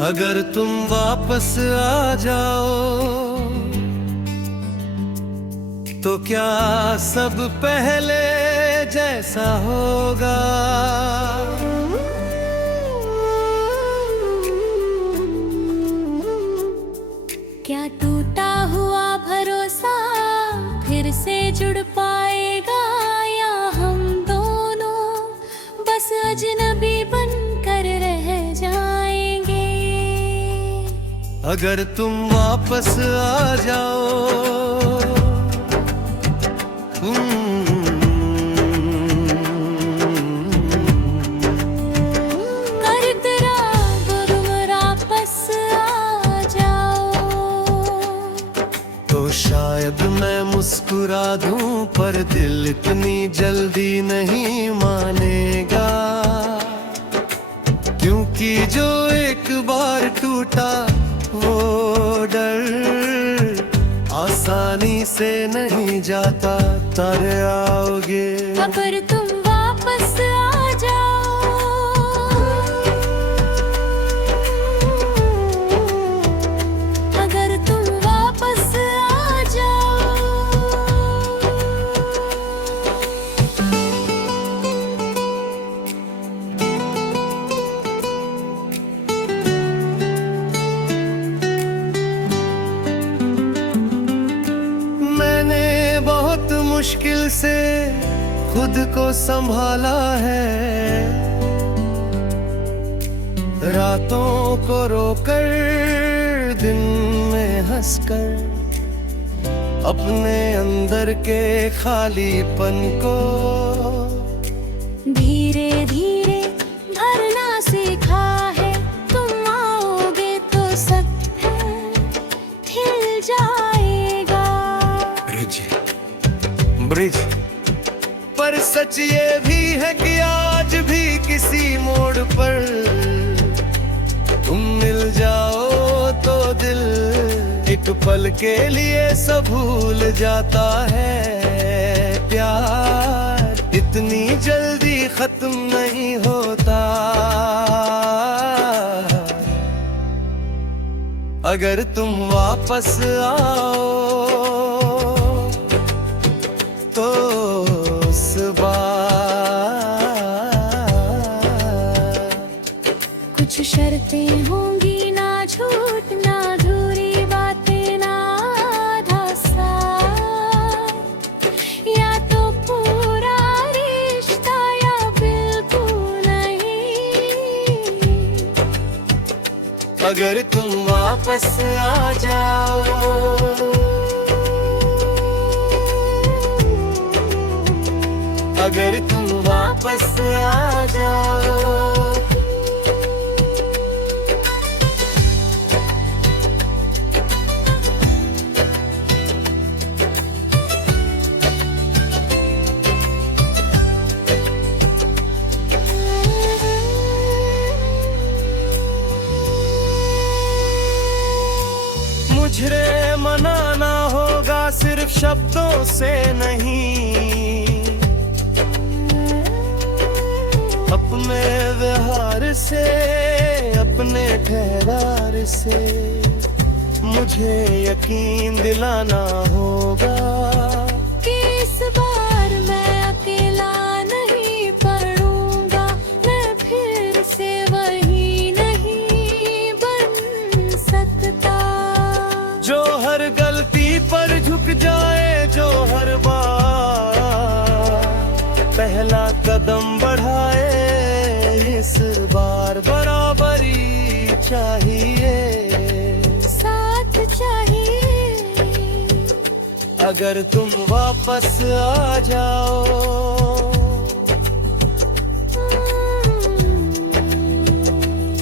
अगर तुम वापस आ जाओ तो क्या सब पहले जैसा होगा? क्या टूटा हुआ भरोसा फिर से जुड़ पाएगा, या हम दोनों बस अजनबी बनकर रह जाएंगे? अगर तुम वापस आ जाओ शायद मैं मुस्कुरा दूं, पर दिल इतनी जल्दी नहीं मानेगा। क्योंकि जो एक बार टूटा वो डर आसानी से नहीं जाता। तारे आओगे अगर तुम वापस आ जाओ, अगर तुम वापस आ जाओ। मैंने बहुत मुश्किल से खुद को संभाला है, रातों को रोकर दिन में हंसकर, अपने अंदर के खालीपन को धीरे धीरे भरना सीखा है। तुम आओगे तो सब खिल जाएगा। ब्रिज पर सच ये भी है कि आज भी किसी मोड़ पर तुम मिल जाओ तो दिल एक पल के लिए सब भूल जाता है। प्यार इतनी जल्दी खत्म नहीं होता। अगर तुम वापस आओ तो उस बार कुछ शर्तें होंगी, ना झूठ ना अधूरी बातें, ना आधा साथ, या तो पूरा रिश्ता या बिल्कुल नहीं। अगर तुम वापस आ जाओ अगर तुम वापस आ जाओ। मुझे मनाना होगा सिर्फ शब्दों से नहीं, अपने व्यवहार से, अपने ठहरार से मुझे यकीन दिलाना होगा कि इस बार मैं अकेला नहीं पड़ूंगा। मैं फिर से वही नहीं बन सकता जो हर गलती पर झुक जाए, जो हर बार पहला कदम बढ़ाए। इस बार बराबरी चाहिए, साथ चाहिए। अगर तुम वापस आ जाओ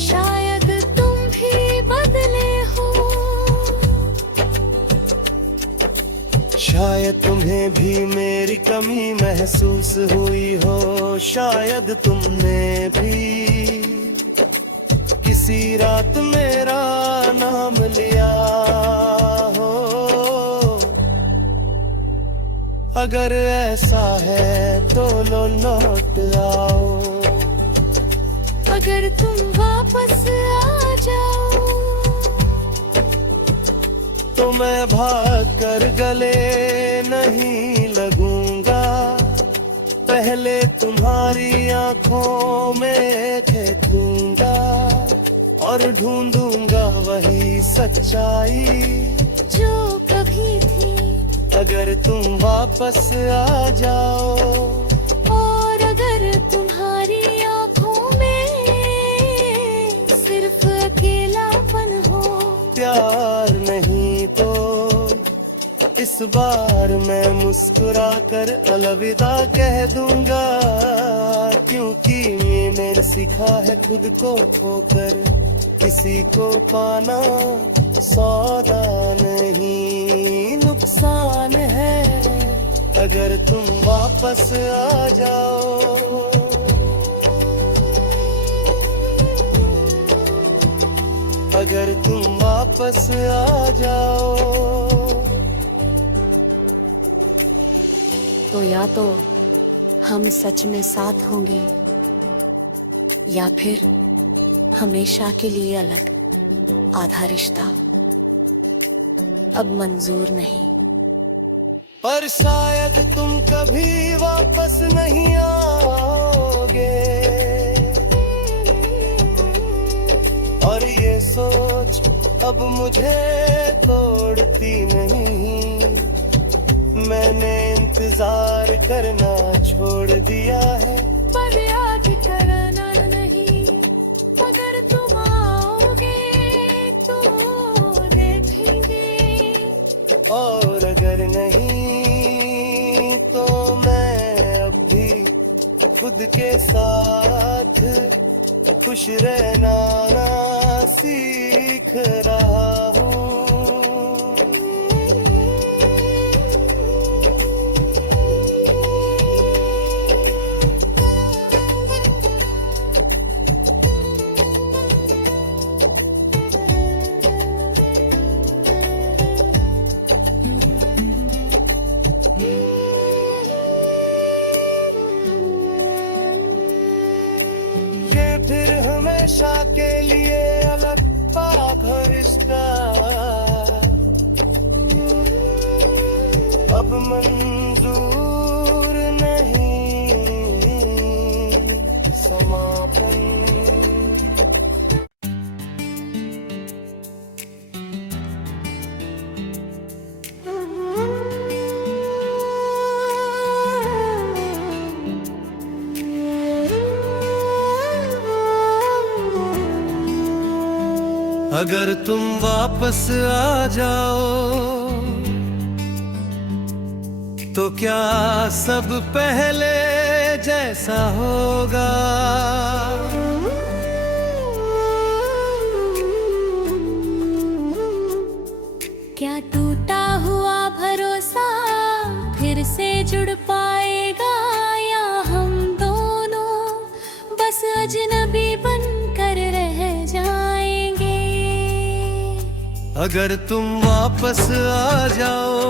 शायद तुम भी बदले हो, शायद तुम्हें भी मेरी कमी महसूस हुई हो। शायद तुमने भी किसी रात मेरा नाम लिया हो। अगर ऐसा है तो लो लौट आओ। अगर तुम वापस आ जाओ। तो मैं भाग कर गले नहीं लगूंगा, पहले तुम्हारी आंखों में देखूंगा और ढूंढूंगा वही सच्चाई जो कभी थी। अगर तुम वापस आ जाओ, और अगर तुम्हारी आंखों में सिर्फ अकेलापन हो, प्यार नहीं तो इस बार मैं मुस्कुरा कर अलविदा कह दूंगा, क्योंकि मैंने सीखा है खुद को खोकर किसी को पाना सौदा नहीं नुकसान है। अगर तुम वापस आ जाओ, अगर तुम वापस आ जाओ, तो या तो हम सच में साथ होंगे या फिर हमेशा के लिए अलग। आधा रिश्ता अब मंजूर नहीं। पर शायद तुम कभी वापस नहीं आओगे, और ये सोच अब मुझे तोड़ती नहीं। मैंने इंतजार करना छोड़ दिया है, पर याद करना नहीं। अगर तुम आओगे तो देखेंगे, और अगर नहीं तो मैं अब भी खुद के साथ खुश रहना सीख रहा हूँ। फिर हमेशा के लिए अलग पाक है रिश्ता, अब मंजूर नहीं समापन। अगर तुम वापस आ जाओ, तो क्या सब पहले जैसा होगा? क्या टूटा हुआ भरोसा फिर से जुड़ पाएगा, या हम दोनों बस अजनबी बनकर रह जाएंगे? अगर तुम वापस आ जाओ,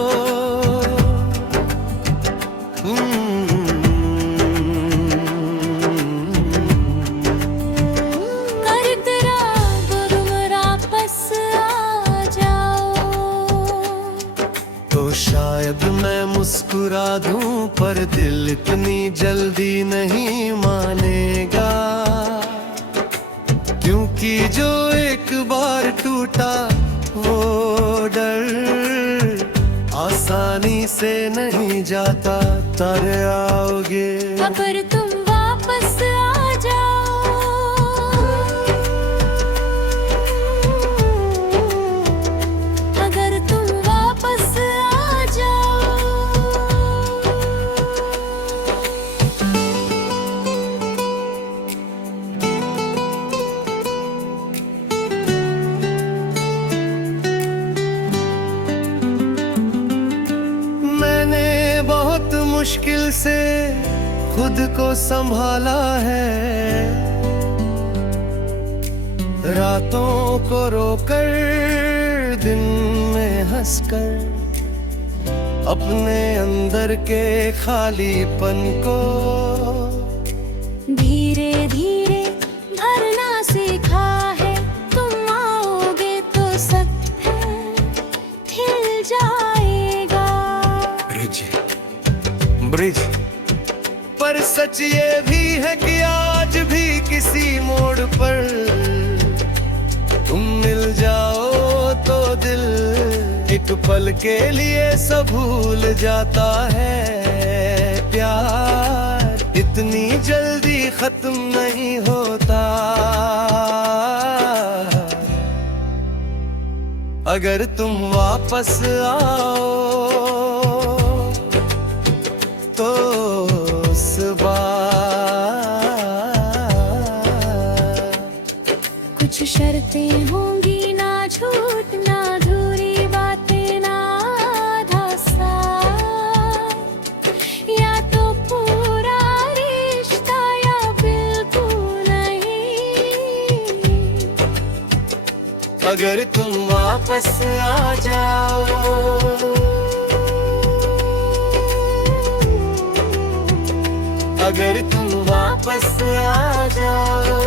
तो शायद मैं मुस्कुरा दूं, पर दिल इतनी जल्दी नहीं मानेगा, क्योंकि जो एक बार टूटा वो डर आसानी से नहीं जाता। तारे आओगे अगर तुम वापस आ जाओ, अगर तुम वापस आ जाओ। मैंने बहुत मुश्किल से खुद को संभाला है, रातों को रोकर दिन में हंसकर, अपने अंदर के खालीपन को धीरे धीरे भरना सीखा है। तुम आओगे तो सब है सच ये भी है कि आज भी किसी मोड़ पर तुम मिल जाओ तो दिल एक पल के लिए सब भूल जाता है। प्यार इतनी जल्दी खत्म नहीं होता। अगर तुम वापस आओ तो उस बार कुछ शर्तें होंगी, ना झूठ ना अधूरी बातें ना आधा साथ, या तो पूरा रिश्ता या बिल्कुल नहीं। अगर तुम वापस आ जाओ अगर तुम वापस आ जाओ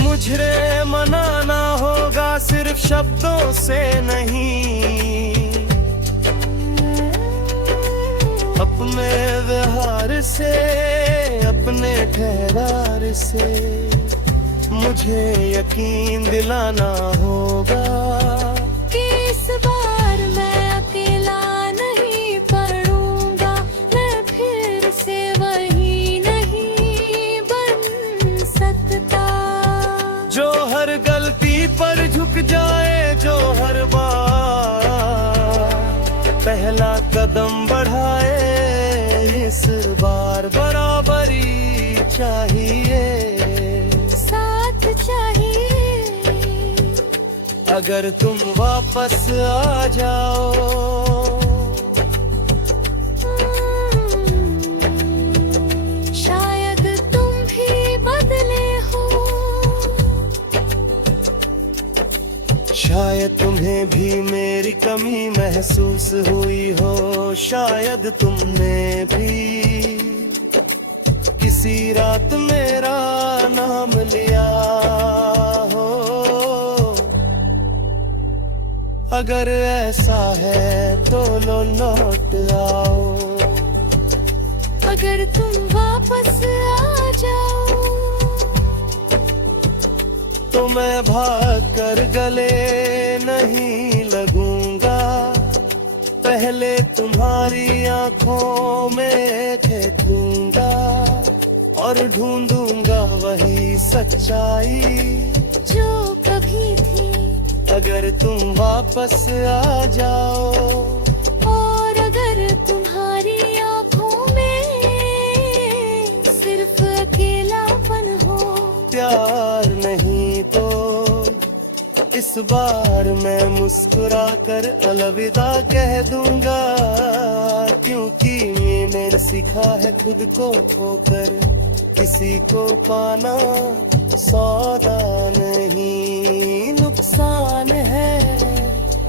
मुझे मनाना होगा सिर्फ शब्दों से नहीं, अपने व्यवहार से, अपने ठहरार से मुझे यकीन दिलाना होगा कि इस बार मैं अकेला नहीं पड़ूंगा, मैं फिर से वही नहीं बन सकता। जो हर गलती पर झुक जाए, जो हर बार पहला कदम बढ़ाए, इस बार बराबरी चाहिए, साथ चाहिए। अगर तुम वापस आ जाओ शायद तुम भी बदले हो, शायद तुम्हें भी मेरी कमी महसूस हुई हो, शायद तुमने भी किसी रात मेरा नाम लिया हो। अगर ऐसा है तो लो लौट आओ। अगर तुम वापस आ जाओ तो मैं भाग कर गले नहीं लगूंगा, पहले तुम्हारी आंखों में देखूंगा और ढूंढूंगा वही सच्चाई जो कभी थी। अगर तुम वापस आ जाओ और अगर तुम्हारी आंखों में सिर्फ अकेलापन हो, प्यार नहीं तो इस बार मैं मुस्कुरा कर अलविदा कह दूंगा, क्योंकि मैंने सीखा है खुद को खोकर किसी को पाना सौदा नहीं नुकसान है।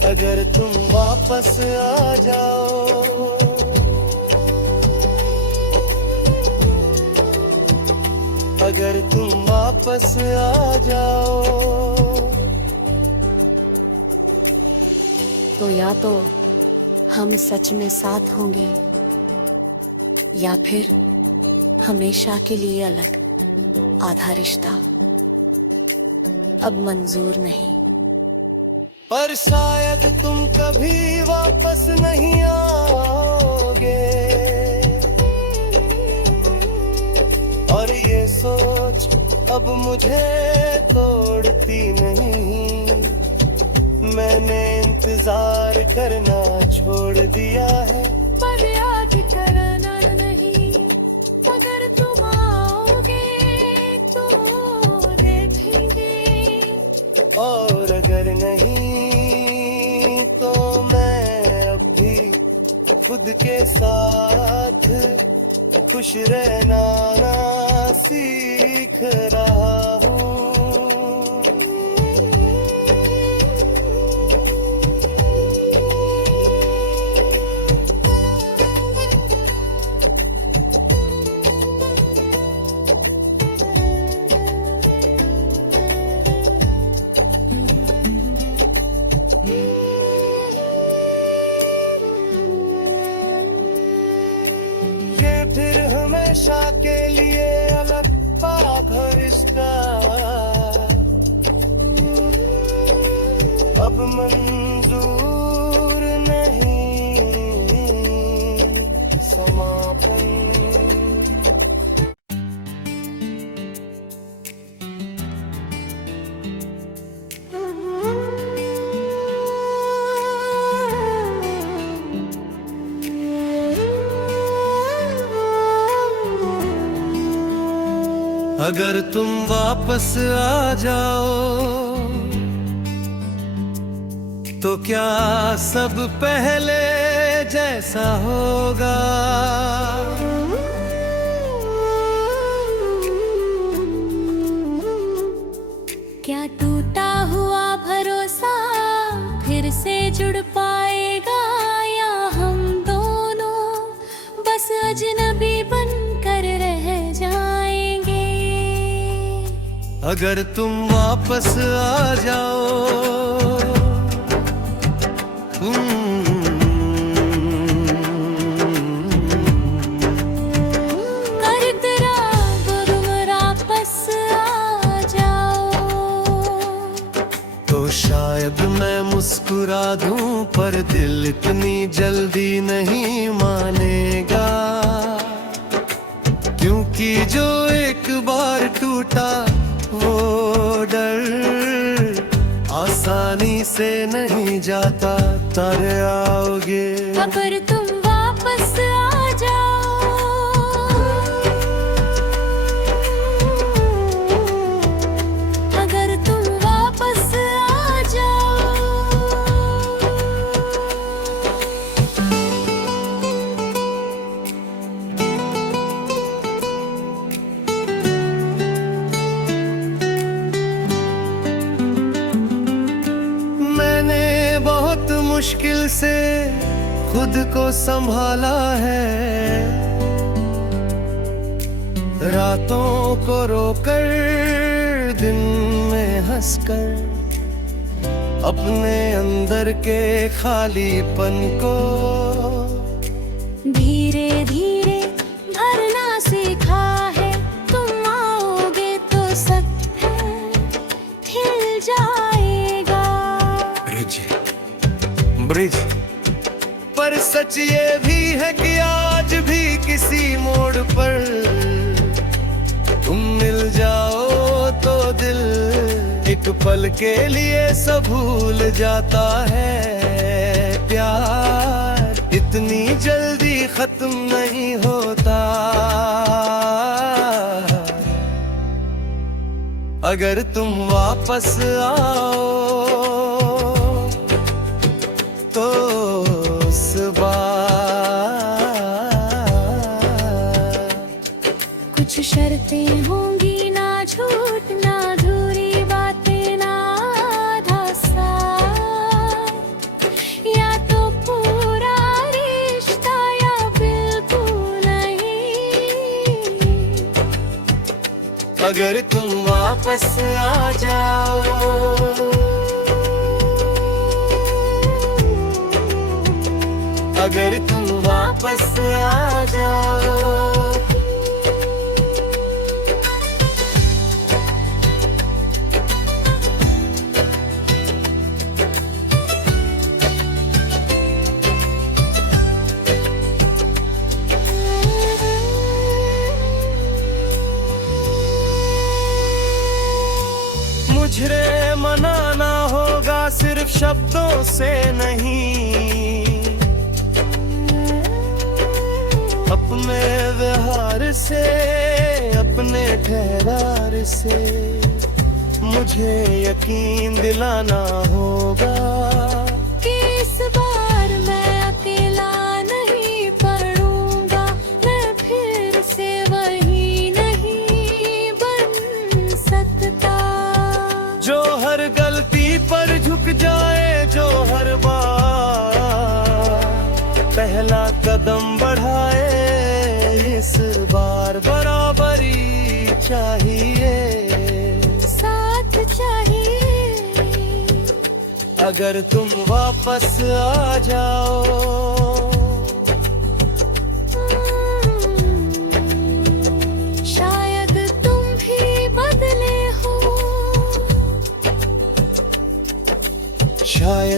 अगर तुम वापस आ जाओ अगर तुम वापस आ जाओ तो या तो हम सच में साथ होंगे या फिर हमेशा के लिए अलग आधा रिश्ता अब मंजूर नहीं। पर शायद तुम कभी वापस नहीं आओगे और ये सोच अब मुझे तोड़ती नहीं। मैंने इंतजार करना छोड़ दिया है, पर याद करना नहीं। अगर तुम आओगे तो देखेंगे, और अगर नहीं तो मैं अब भी खुद के साथ खुश रहना सीख रहा हूँ। हमेशा के लिए अलग पाघर इसका अब मंजूर नहीं समापन। अगर तुम वापस आ जाओ तो क्या सब पहले जैसा होगा? क्या टूटा हुआ भरोसा फिर से जुड़ पाएगा, या हम दोनों बस अजनबी बनकर रह जाएंगे? अगर तुम वापस आ जाओ शायद मैं मुस्कुरा दूं, पर दिल इतनी जल्दी नहीं मानेगा, क्योंकि जो एक बार टूटा वो डर आसानी से नहीं जाता। तारे आओगे अगर तुम वापस आ जाओ, अगर तुम वापस आ जाओ। मैंने बहुत मुश्किल से खुद को संभाला है, रातों को रोकर दिन में हंसकर, अपने अंदर के खालीपन को धीरे धीरे भरना सीखा है। तुम आओगे तो सब खिल जाएगा। ब्रिज पर सच ये भी है कि आज भी किसी मोड़ पर तुम मिल जाओ तो दिल एक पल के लिए सब भूल जाता है। प्यार इतनी जल्दी खत्म नहीं होता। अगर तुम वापस आओ तो उस बार कुछ शर्तें होंगी, ना झूठ ना अधूरी बातें ना आधा साथ, या तो पूरा रिश्ता या बिल्कुल नहीं। अगर तुम वापस आ जाओ, अगर तुम वापस आ जाओ। मुझे मनाना होगा सिर्फ शब्दों से नहीं, अपने व्यवहार से, अपने ठहरार से मुझे यकीन दिलाना होगा कि इस बार मैं अकेला नहीं पड़ूंगा, मैं फिर से वही नहीं बन सकता। जो हर गलती पर झुक जाए, जो हर बार पहला कदम बढ़ाए, इस बार बराबरी चाहिए, साथ चाहिए। अगर तुम वापस आ जाओ,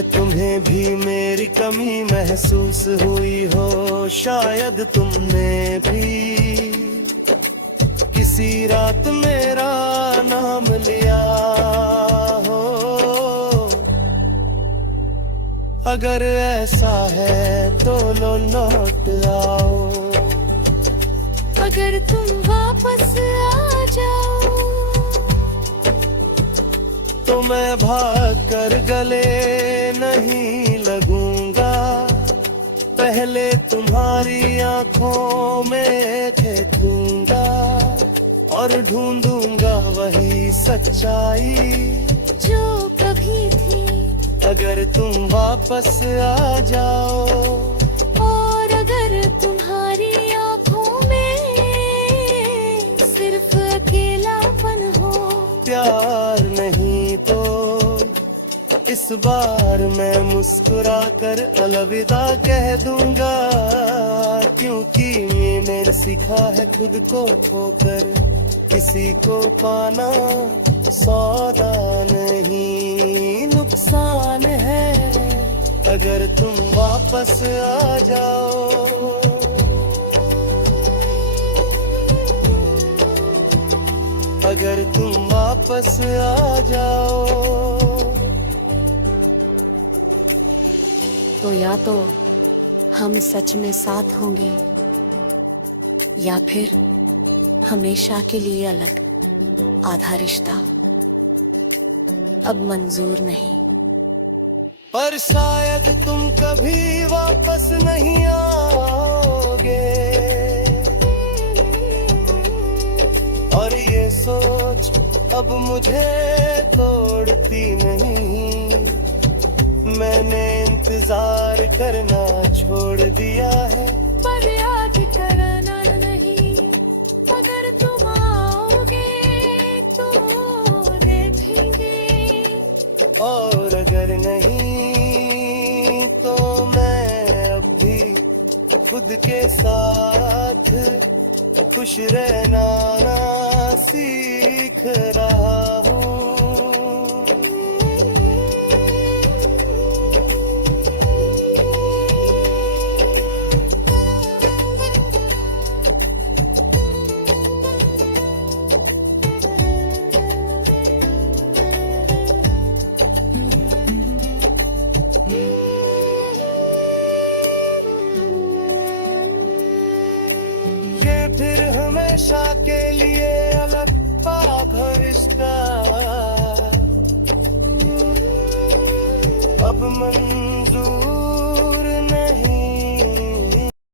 के तुम्हें भी मेरी कमी महसूस हुई हो, शायद तुमने भी किसी रात मेरा नाम लिया हो। अगर ऐसा है तो लो लौट आओ, अगर तुम वापस आ जाओ तो मैं भाग कर गले नहीं लगूंगा, पहले तुम्हारी आंखों में देखूंगा और ढूंढूंगा वही सच्चाई जो कभी थी। अगर तुम वापस आ जाओ, और अगर तुम्हारी आंखों में सिर्फ अकेलापन हो, प्यार नहीं तो इस बार मैं मुस्कुरा कर अलविदा कह दूंगा, क्योंकि मैंने सीखा है खुद को खोकर किसी को पाना सौदा नहीं, नुकसान है। अगर तुम वापस आ जाओ, अगर तुम वापस आ जाओ, तो या तो हम सच में साथ होंगे या फिर हमेशा के लिए अलग। आधा रिश्ता अब मंजूर नहीं। पर शायद तुम कभी वापस नहीं आओगे, और ये सोच अब मुझे तोड़ती नहीं। मैंने इंतजार करना छोड़ दिया है, पर याद करना नहीं। अगर तुम आओगे तो देखेंगे, और अगर नहीं तो मैं अब भी खुद के साथ खुश रहना सीख रहा हूँ। फिर हमेशा के लिए अलग पाग रिश्ता, अब मंजूर